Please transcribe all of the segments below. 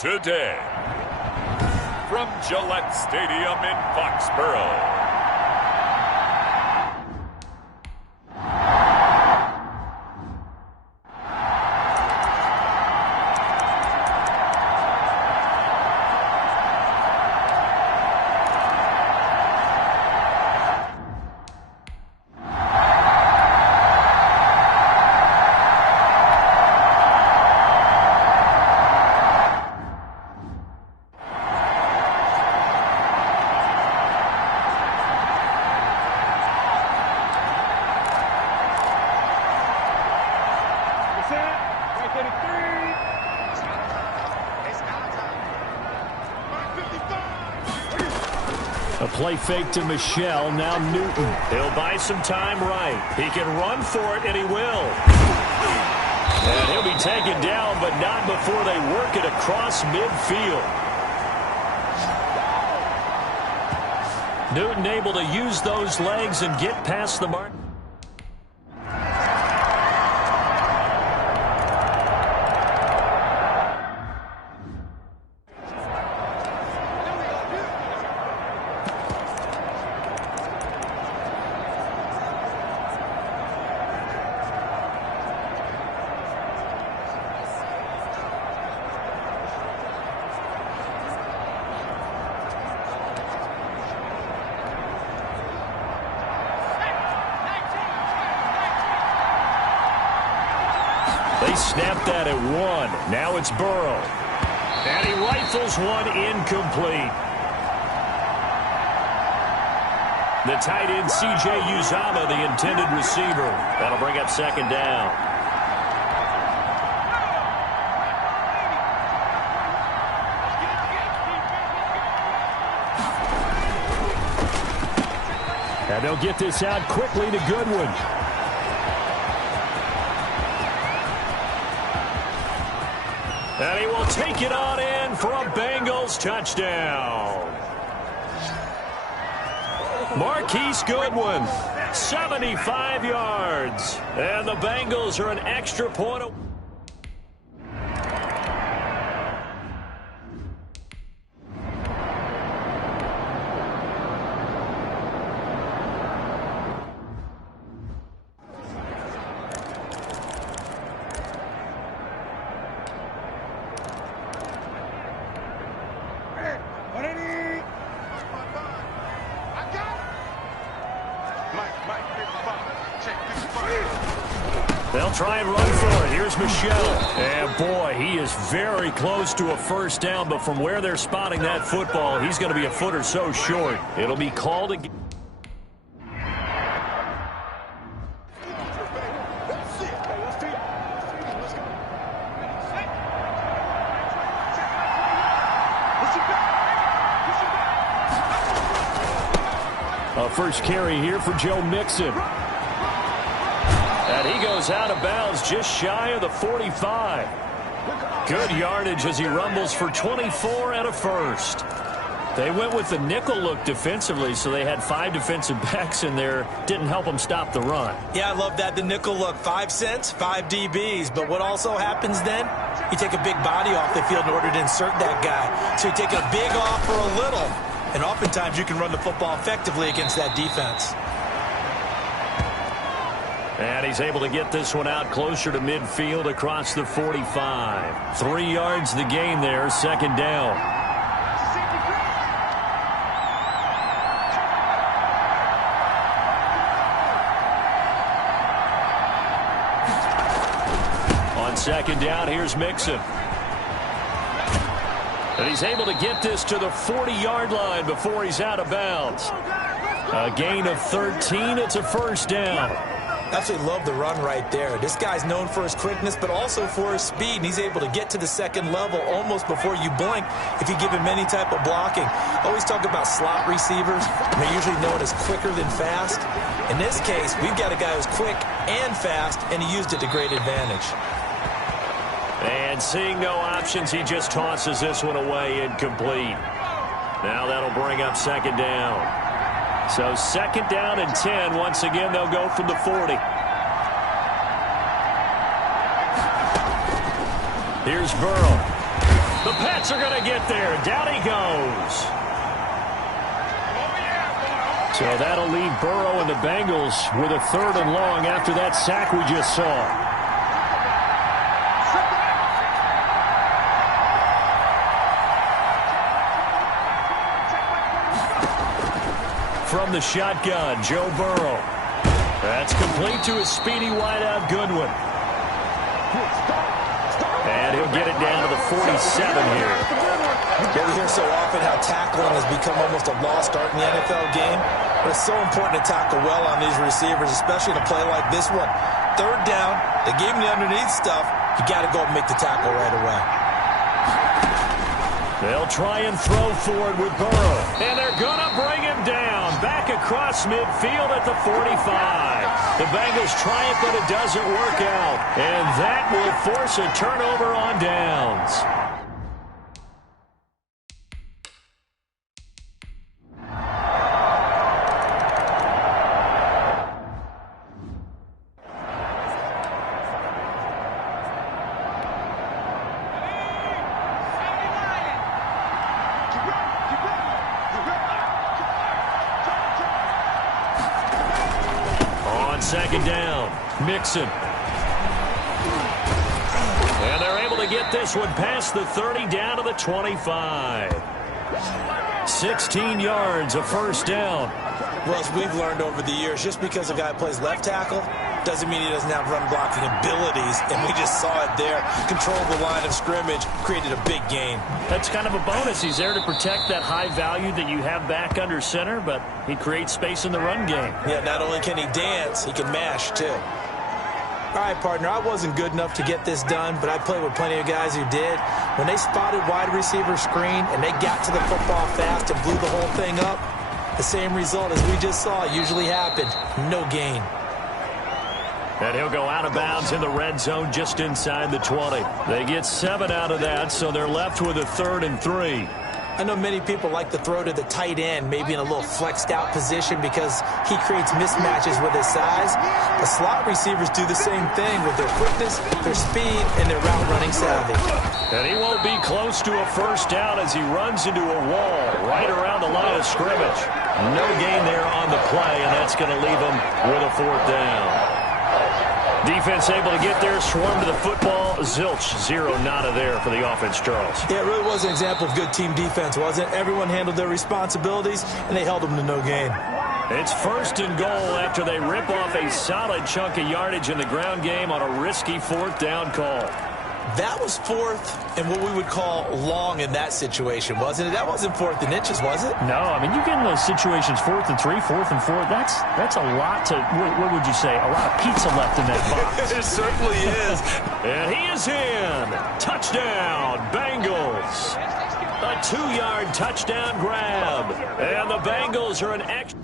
today. From Gillette Stadium in Foxborough. A play fake to Michelle, now Newton. He'll buy some time right. He can run for it, and he will. And he'll be taken down, but not before they work it across midfield. Newton able to use those legs and get past the mark. They snapped that at one. Now it's Burrow. And he rifles one incomplete. The tight end, C.J. Uzama, the intended receiver. That'll bring up second down. And they'll get this out quickly to Goodwin. And he will take it on in for a Bengals touchdown. Marquise Goodwin, 75 yards. And the Bengals are an extra point away. They'll try and run for it. Here's Michelle. And, boy, he is very close to a first down, but from where they're spotting that football, he's going to be a foot or so short. It'll be called again. A first carry here for Joe Mixon. And he goes out of bounds just shy of the 45. Good yardage as he rumbles for 24 and a first. They went with the nickel look defensively, so they had 5 defensive backs in there. Didn't help them stop the run. Yeah, I love that, the nickel look. 5 cents, 5 DBs. But what also happens then? You take a big body off the field in order to insert that guy. So you take a big off for a little. And oftentimes you can run the football effectively against that defense. And he's able to get this one out closer to midfield across the 45. 3 yards the gain there, second down. On second down, here's Mixon. And he's able to get this to the 40-yard line before he's out of bounds. A gain of 13. It's a first down. Absolutely love the run right there. This guy's known for his quickness, but also for his speed, and he's able to get to the second level almost before you blink if you give him any type of blocking. Always talk about slot receivers. They're usually known as quicker than fast. In this case, we've got a guy who's quick and fast, and he used it to great advantage. And seeing no options, he just tosses this one away incomplete. Now that'll bring up second down. So second down and 10. Once again, they'll go from the 40. Here's Burrow. The Pats are going to get there. Down he goes. So that'll leave Burrow and the Bengals with a 3rd and long after that sack we just saw. From the shotgun, Joe Burrow. That's complete to his speedy wideout, Goodwin. And he'll get it down to the 47 here. Yeah, we hear so often how tackling has become almost a lost art in the NFL game. But it's so important to tackle well on these receivers, especially in a play like this one. 3rd down, they gave him the underneath stuff. You got to go and make the tackle right away. They'll try and throw forward with Burrow. And they're going to bring him down. Back across midfield at the 45. The Bengals try it, but it doesn't work out. And that will force a turnover on downs. Second down, Mixon. And they're able to get this one past the 30 down to the 25. 16 yards, a 1st down. Well, as we've learned over the years, just because a guy plays left tackle doesn't mean he doesn't have run blocking abilities, and we just saw it there. Controlled the line of scrimmage, created a big gain. That's kind of a bonus. He's there to protect that high value that you have back under center, but he creates space in the run game. Yeah, not only can he dance, he can mash too. All right, partner, I wasn't good enough to get this done, but I played with plenty of guys who did. When they spotted wide receiver screen and they got to the football fast and blew the whole thing up, the same result as we just saw usually happened. No gain. And he'll go out of bounds in the red zone just inside the 20. They get 7 out of that, so they're left with a 3rd and 3. I know many people like to throw to the tight end, maybe in a little flexed out position because he creates mismatches with his size. The slot receivers do the same thing with their quickness, their speed, and their route running savvy. And he won't be close to a 1st down as he runs into a wall right around the line of scrimmage. No gain there on the play, and that's going to leave him with a 4th down. Defense able to get there, swarm to the football. Zilch, 0 nada there for the offense, Charles. Yeah, it really was an example of good team defense, wasn't it? Everyone handled their responsibilities, and they held them to no gain. It's 1st and goal after they rip off a solid chunk of yardage in the ground game on a risky 4th down call. That was 4th and what we would call long in that situation, wasn't it? That wasn't 4th and inches, was it? No, I mean, you get in those situations 4th and 3, 4th and 4. That's a lot to, what would you say, a lot of pizza left in that box. It certainly is. And he is in. Touchdown, Bengals. A 2-yard touchdown grab. And the Bengals are an extra.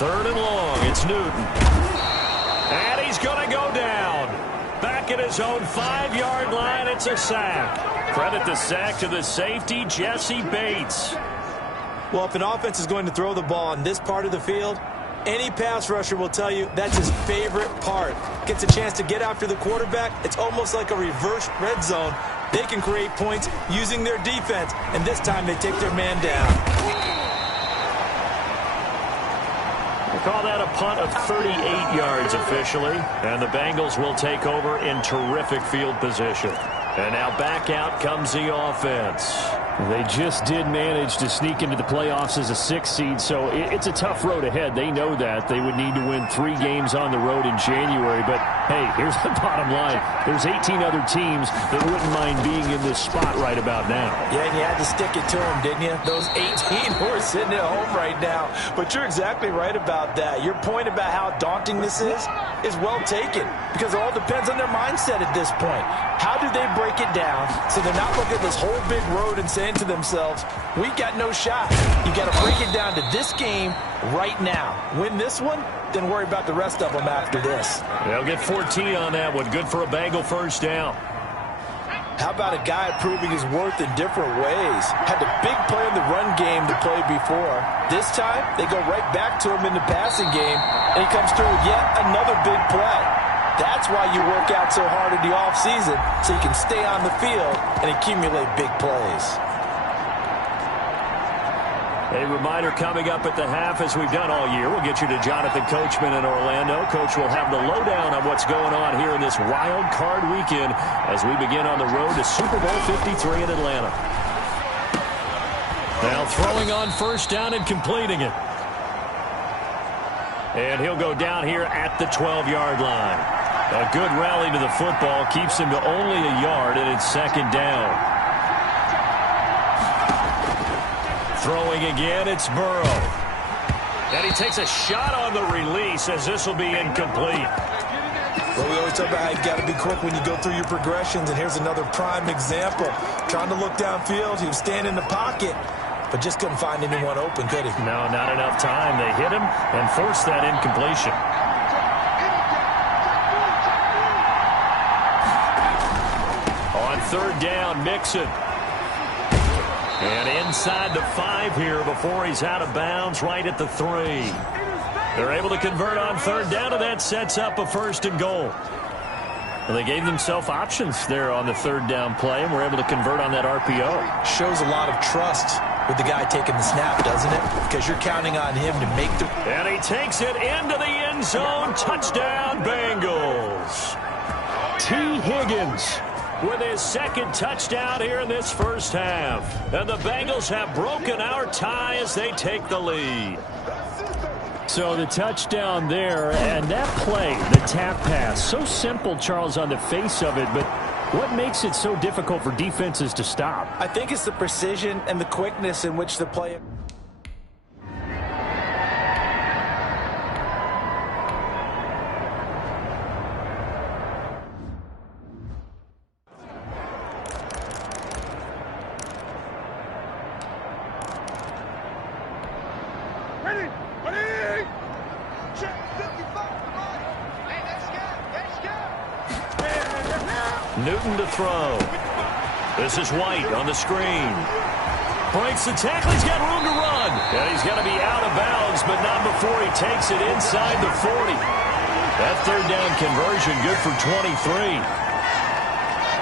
Third and long, it's Newton. And he's going to go down. Back at his own 5-yard line, it's a sack. Credit the sack to the safety, Jesse Bates. Well, if an offense is going to throw the ball on this part of the field, any pass rusher will tell you that's his favorite part. Gets a chance to get after the quarterback. It's almost like a reverse red zone. They can create points using their defense, and this time they take their man down. Call that a punt of 38 yards officially, and the Bengals will take over in terrific field position. And now back out comes the offense. They just did manage to sneak into the playoffs as a 6th seed, so it's a tough road ahead. They know that. They would need to win 3 games on the road in January. But, hey, here's the bottom line. There's 18 other teams that wouldn't mind being in this spot right about now. Yeah, and you had to stick it to them, didn't you? Those 18 who are sitting at home right now. But you're exactly right about that. Your point about how daunting this is well taken, because it all depends on their mindset at this point. How do they break it down so they're not looking at this whole big road and saying to themselves, we got no shot. You got to break it down to this game right now. Win this one, then worry about the rest of them after this. They'll get 14 on that one. Good for a Bengal first down. How about a guy proving his worth in different ways? Had the big play in the run game to play before. This time, they go right back to him in the passing game, and he comes through with yet another big play. That's why you work out so hard in the offseason, so you can stay on the field and accumulate big plays. A reminder coming up at the half, as we've done all year. We'll get you to Jonathan Coachman in Orlando. Coach will have the lowdown on what's going on here in this wild card weekend as we begin on the road to Super Bowl 53 in Atlanta. Now throwing on first down and completing it. And he'll go down here at the 12-yard line. A good rally to the football keeps him to only a yard, and it's second down. Throwing again, it's Burrow. And he takes a shot on the release as this will be incomplete. Well, we always talk about how you got to be quick when you go through your progressions, and here's another prime example. Trying to look downfield, he was standing in the pocket, but just couldn't find anyone open, could he? No, not enough time. They hit him and forced that incompletion. On third down, Mixon. And inside the 5 here before he's out of bounds, right at the 3. They're able to convert on third down, and that sets up a 1st and goal. Well, they gave themselves options there on the third down play, and were able to convert on that RPO. Shows a lot of trust with the guy taking the snap, doesn't it? Because you're counting on him to make the... And he takes it into the end zone. Touchdown, Bengals. T. Higgins with his 2nd touchdown here in this first half. And the Bengals have broken our tie as they take the lead. So the touchdown there, and that play, the tap pass, so simple, Charles, on the face of it, but what makes it so difficult for defenses to stop? I think it's the precision and the quickness in which the play... Newton to throw. This is White on the screen. Breaks the tackle. He's got room to run. And he's going to be out of bounds, but not before he takes it inside the 40. That third down conversion good for 23.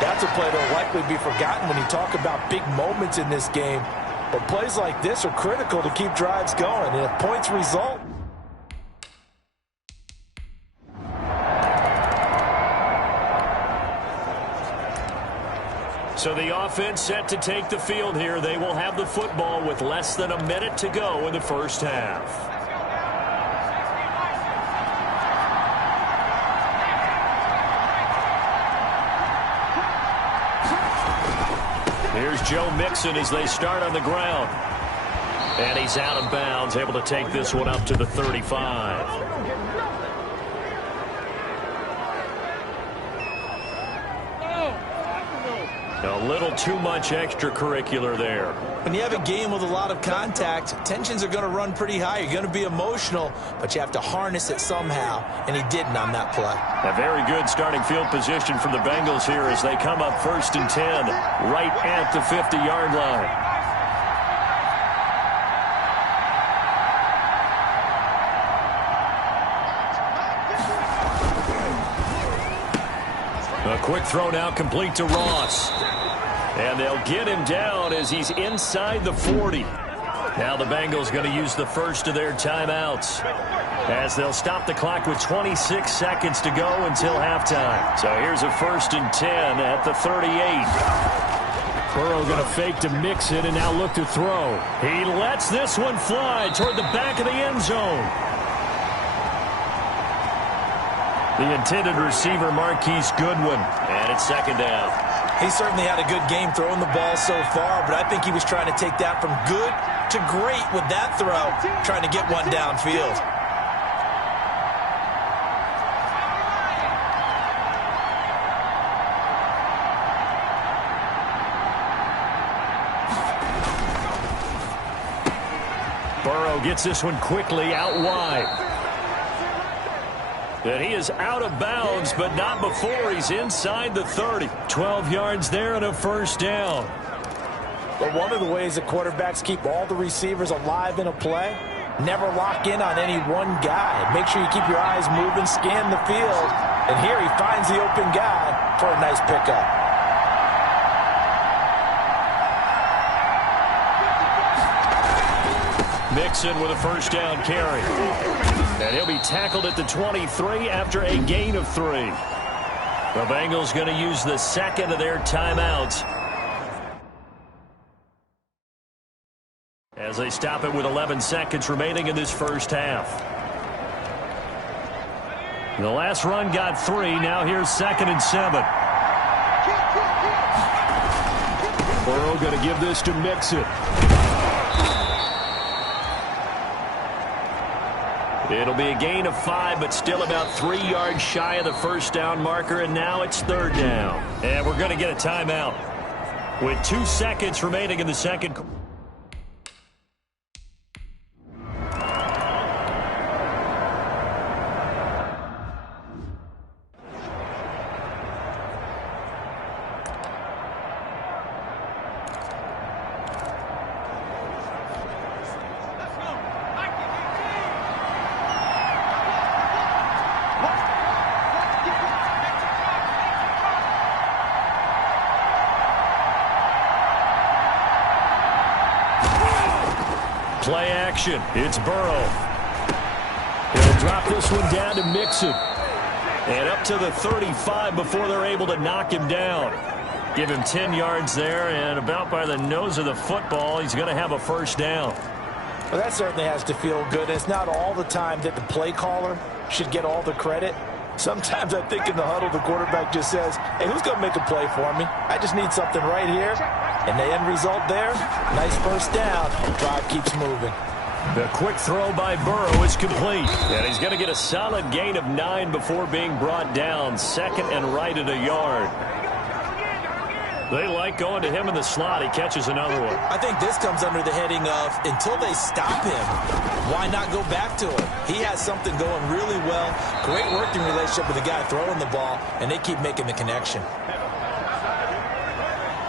That's a play that will likely be forgotten when you talk about big moments in this game. But plays like this are critical to keep drives going. And if points result... So the offense set to take the field here. They will have the football with less than a minute to go in the first half. Here's Joe Mixon as they start on the ground. And he's out of bounds, able to take this one up to the 35. A little too much extracurricular there. When you have a game with a lot of contact, tensions are going to run pretty high. You're going to be emotional, but you have to harness it somehow, and he didn't on that play. A very good starting field position from the Bengals here as they come up 1st and 10, right at the 50-yard line. A quick throw now complete to Ross. And they'll get him down as he's inside the 40. Now the Bengals going to use the first of their timeouts as they'll stop the clock with 26 seconds to go until halftime. So here's a 1st and 10 at the 38. Burrow going to fake to mix it and now look to throw. He lets this one fly toward the back of the end zone. The intended receiver, Marquise Goodwin, and it's second down. He certainly had a good game throwing the ball so far, but I think he was trying to take that from good to great with that throw, trying to get one downfield. Burrow gets this one quickly out wide. And he is out of bounds, but not before he's inside the 30. 12 yards there and a first down. But one of the ways that quarterbacks keep all the receivers alive in a play, never lock in on any one guy. Make sure you keep your eyes moving, scan the field. And here he finds the open guy for a nice pickup. Mixon with a first down carry. And he'll be tackled at the 23 after a gain of 3. The Bengals going to use the second of their timeouts as they stop it with 11 seconds remaining in this first half. The last run got 3. Now here's 2nd and 7. Burrow going to give this to Mixon. It'll be a gain of 5, but still about 3 yards shy of the first down marker, and now it's 3rd down. And we're going to get a timeout with 2 seconds remaining in the second. Play action. It's Burrow. He'll drop this one down to Mixon. And up to the 35 before they're able to knock him down. Give him 10 yards there, and about by the nose of the football, he's going to have a first down. Well, that certainly has to feel good. It's not all the time that the play caller should get all the credit. Sometimes I think in the huddle, the quarterback just says, hey, who's going to make a play for me? I just need something right here. And the end result there, nice first down. Drive keeps moving. The quick throw by Burrow is complete. And he's going to get a solid gain of 9 before being brought down. 2nd and right at a yard. They like going to him in the slot. He catches another one. I think this comes under the heading of until they stop him, why not go back to him? He has something going really well. Great working relationship with the guy throwing the ball, and they keep making the connection.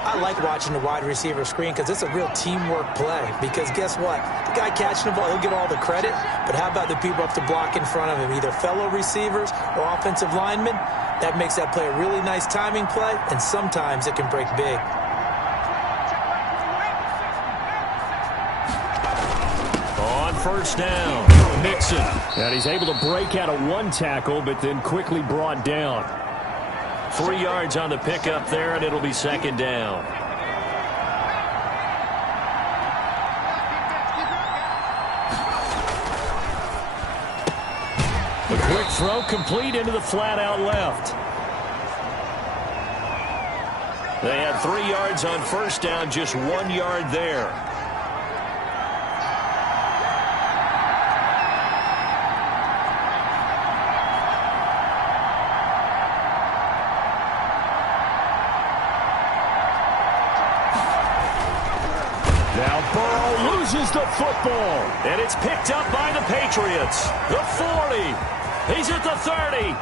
I like watching the wide receiver screen because it's a real teamwork play. Because guess what? The guy catching the ball, he'll get all the credit. But how about the people up to block in front of him, either fellow receivers or offensive linemen? That makes that play a really nice timing play, and sometimes it can break big. On first down, Mixon. And he's able to break out of 1 tackle, but then quickly brought down. 3 yards on the pickup there, and it'll be 2nd down. A quick throw complete into the flat out left. They had 3 yards on first down, just 1 yard there. Now Burrow loses the football, and it's picked up by the Patriots. The 40. He's at the 30.